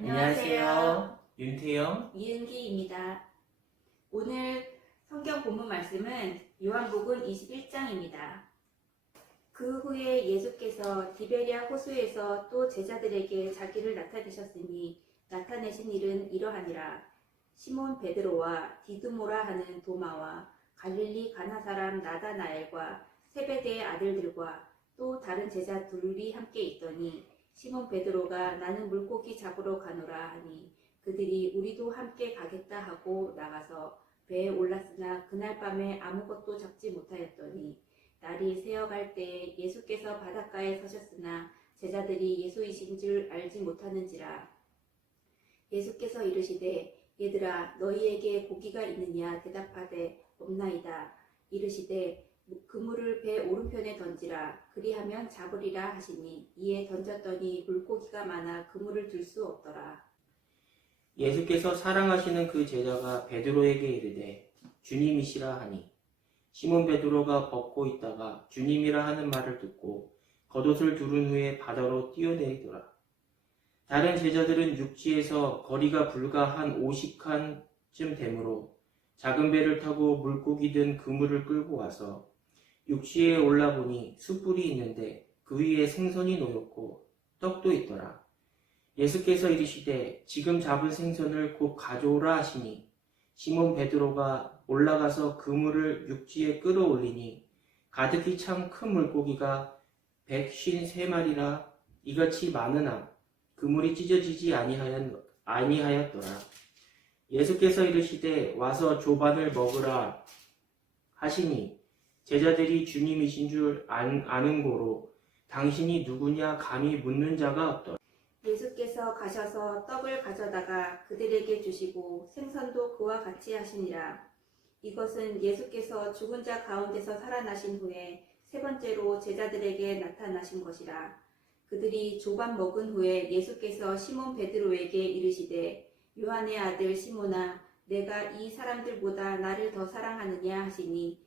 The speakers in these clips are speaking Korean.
안녕하세요. 윤태영. 이은기입니다. 오늘 성경 본문 말씀은 요한복음 21장입니다. 그 후에 예수께서 디베리아 호수에서 또 제자들에게 자기를 나타내셨으니 나타내신 일은 이러하니라. 시몬 베드로와 디드모라 하는 도마와 갈릴리 가나 사람 나다나엘과 세베대의 아들들과 또 다른 제자 둘이 함께 있더니 시몬 베드로가 나는 물고기 잡으러 가노라 하니 그들이 우리도 함께 가겠다 하고 나가서 배에 올랐으나 그날 밤에 아무것도 잡지 못하였더니 날이 새어갈 때에 예수께서 바닷가에 서셨으나 제자들이 예수이신 줄 알지 못하는지라. 예수께서 이르시되 얘들아 너희에게 고기가 있느냐 대답하되 없나이다. 이르시되 그물을 배 오른편에 던지라. 그리하면 잡으리라 하시니 이에 던졌더니 물고기가 많아 그물을 들 수 없더라. 예수께서 사랑하시는 그 제자가 베드로에게 이르되 주님이시라 하니. 시몬 베드로가 벗고 있다가 주님이라 하는 말을 듣고 겉옷을 두른 후에 바다로 뛰어내리더라. 다른 제자들은 육지에서 거리가 불과 한 50칸쯤 되므로 작은 배를 타고 물고기 든 그물을 끌고 와서 육지에 올라보니 숯불이 있는데 그 위에 생선이 놓였고 떡도 있더라. 예수께서 이르시되 지금 잡은 생선을 곧 가져오라 하시니 시몬 베드로가 올라가서 그물을 육지에 끌어올리니 가득히 참큰 물고기가 백쉰 세 마리라 이같이 많으나 그물이 찢어지지 아니하였, 아니하였더라. 예수께서 이르시되 와서 조반을 먹으라 하시니 제자들이 주님이신 줄 안- 아는 고로 당신이 누구냐 감히 묻는 자가 없더라. 예수께서 가셔서 떡을 가져다가 그들에게 주시고 생선도 그와 같이 하시니라. 이것은 예수께서 죽은 자 가운데서 살아나신 후에 세 번째로 제자들에게 나타나신 것이라. 그들이 조반 먹은 후에 예수께서 시몬 베드로에게 이르시되 요한의 아들 시몬아 내가 이 사람들보다 나를 더 사랑하느냐 하시니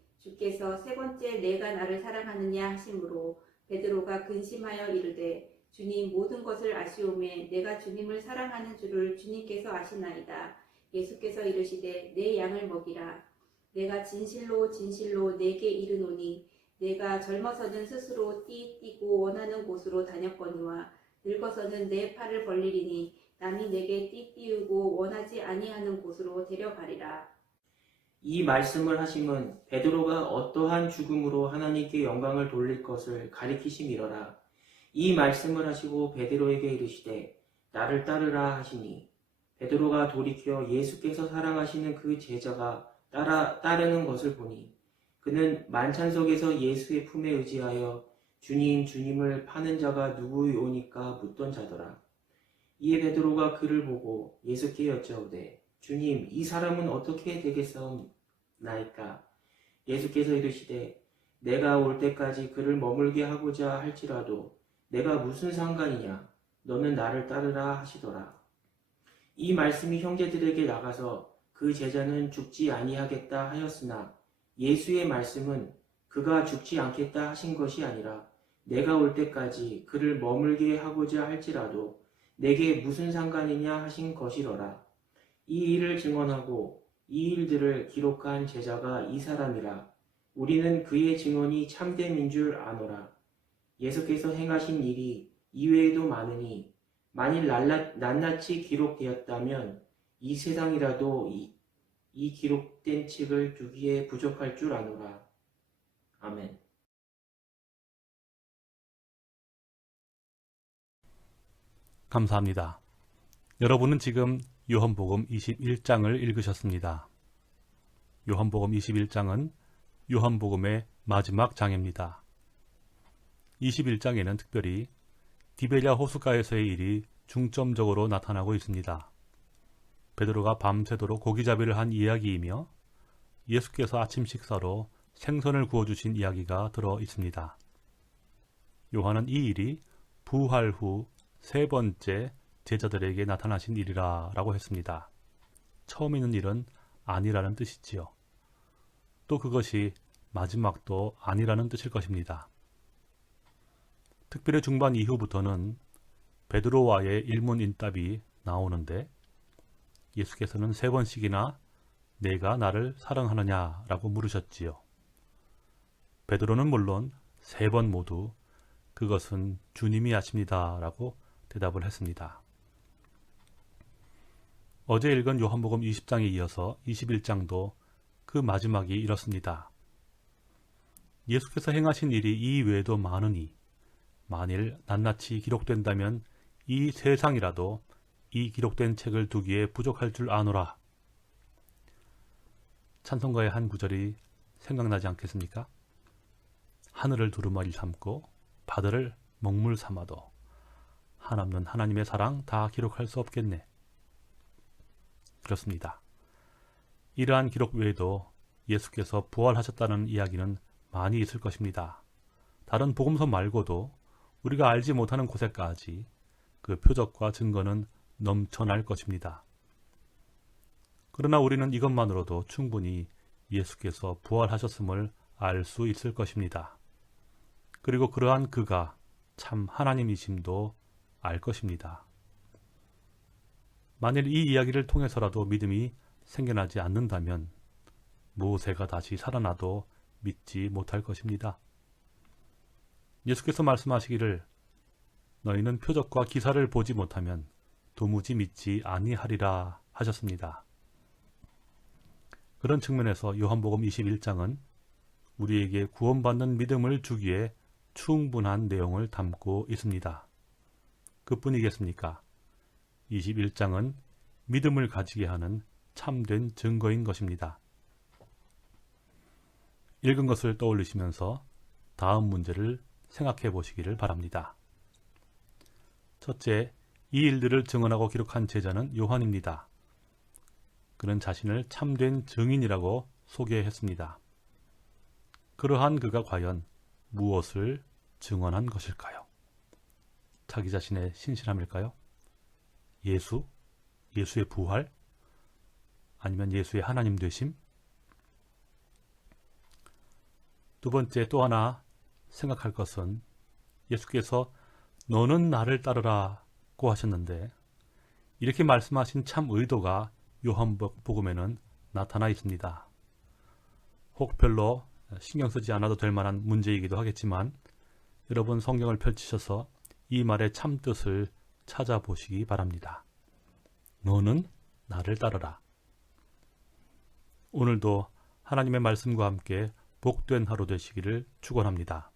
주께서 세 번째 내가 나를 사랑하느냐 하심으로 베드로가 근심하여 이르되 주님 모든 것을 아시오매 내가 주님을 사랑하는 줄을 주님께서 아시나이다. 예수께서 이르시되 내 양을 먹이라. 내가 진실로 진실로 내게 이르노니 내가 젊어서는 스스로 띠뛰고 원하는 곳으로 다녔거니와 늙어서는 내 팔을 벌리리니 남이 내게 띠띠우고 원하지 아니하는 곳으로 데려가리라. 이 말씀을 하심은 베드로가 어떠한 죽음으로 하나님께 영광을 돌릴 것을 가리키심이러라. 이 말씀을 하시고 베드로에게 이르시되 나를 따르라 하시니 베드로가 돌이켜 예수께서 사랑하시는 그 제자가 따라 따르는 것을 보니 그는 만찬석에서 예수의 품에 의지하여 주님 주님을 파는 자가 누구이오니까 묻던 자더라. 이에 베드로가 그를 보고 예수께 여짜오되 주님 이 사람은 어떻게 되겠사옵나이까? 예수께서 이르시되 내가 올 때까지 그를 머물게 하고자 할지라도 내가 무슨 상관이냐? 너는 나를 따르라 하시더라. 이 말씀이 형제들에게 나가서 그 제자는 죽지 아니하겠다 하였으나 예수의 말씀은 그가 죽지 않겠다 하신 것이 아니라 내가 올 때까지 그를 머물게 하고자 할지라도 내게 무슨 상관이냐 하신 것이로라 이 일을 증언하고 이 일들을 기록한 제자가 이 사람이라 우리는 그의 증언이 참됨인 줄 아노라 예수께서 행하신 일이 이외에도 많으니 만일 낱낱, 낱낱이 기록되었다면 이 세상이라도 이, 이 기록된 책을 두기에 부족할 줄 아노라. 아멘. 감사합니다. 여러분은 지금 요한복음 21장을 읽으셨습니다. 요한복음 21장은 요한복음의 마지막 장입니다. 21장에는 특별히 디베랴 호숫가에서의 일이 중점적으로 나타나고 있습니다. 베드로가 밤새도록 고기잡이를 한 이야기이며 예수께서 아침 식사로 생선을 구워주신 이야기가 들어 있습니다. 요한은 이 일이 부활 후 세 번째 제자들에게 나타나신 일이라 라고 했습니다. 처음 있는 일은 아니라는 뜻이지요. 또 그것이 마지막도 아니라는 뜻일 것입니다. 특별히 중반 이후부터는 베드로와의 일문인답이 나오는데 예수께서는 세 번씩이나 내가 나를 사랑하느냐 라고 물으셨지요. 베드로는 물론 세 번 모두 그것은 주님이 아십니다 라고 대답을 했습니다. 어제 읽은 요한복음 20장에 이어서 21장도 그 마지막이 이렇습니다. 예수께서 행하신 일이 이 외에도 많으니 만일 낱낱이 기록된다면 이 세상이라도 이 기록된 책을 두기에 부족할 줄 아노라. 찬송가의 한 구절이 생각나지 않겠습니까? 하늘을 두루마리 삼고 바다를 먹물 삼아도 한없는 하나님의 사랑 다 기록할 수 없겠네. 그렇습니다. 이러한 기록 외에도 예수께서 부활하셨다는 이야기는 많이 있을 것입니다. 다른 복음서 말고도 우리가 알지 못하는 곳에까지 그 표적과 증거는 넘쳐날 것입니다. 그러나 우리는 이것만으로도 충분히 예수께서 부활하셨음을 알 수 있을 것입니다. 그리고 그러한 그가 참 하나님이심도 알 것입니다. 만일 이 이야기를 통해서라도 믿음이 생겨나지 않는다면 모세가 다시 살아나도 믿지 못할 것입니다. 예수께서 말씀하시기를 너희는 표적과 기사를 보지 못하면 도무지 믿지 아니하리라 하셨습니다. 그런 측면에서 요한복음 21장은 우리에게 구원받는 믿음을 주기에 충분한 내용을 담고 있습니다. 그뿐이겠습니까? 21장은 믿음을 가지게 하는 참된 증거인 것입니다. 읽은 것을 떠올리시면서 다음 문제를 생각해 보시기를 바랍니다. 첫째, 이 일들을 증언하고 기록한 제자는 요한입니다. 그는 자신을 참된 증인이라고 소개했습니다. 그러한 그가 과연 무엇을 증언한 것일까요? 자기 자신의 신실함일까요? 예수? 예수의 부활? 아니면 예수의 하나님 되심? 두 번째 또 하나 생각할 것은 예수께서 너는 나를 따르라고 하셨는데 이렇게 말씀하신 참 의도가 요한복음에는 나타나 있습니다. 혹 별로 신경 쓰지 않아도 될 만한 문제이기도 하겠지만 여러분 성경을 펼치셔서 이 말의 참 뜻을 찾아보시기 바랍니다. 너는 나를 따르라. 오늘도 하나님의 말씀과 함께 복된 하루 되시기를 축원합니다.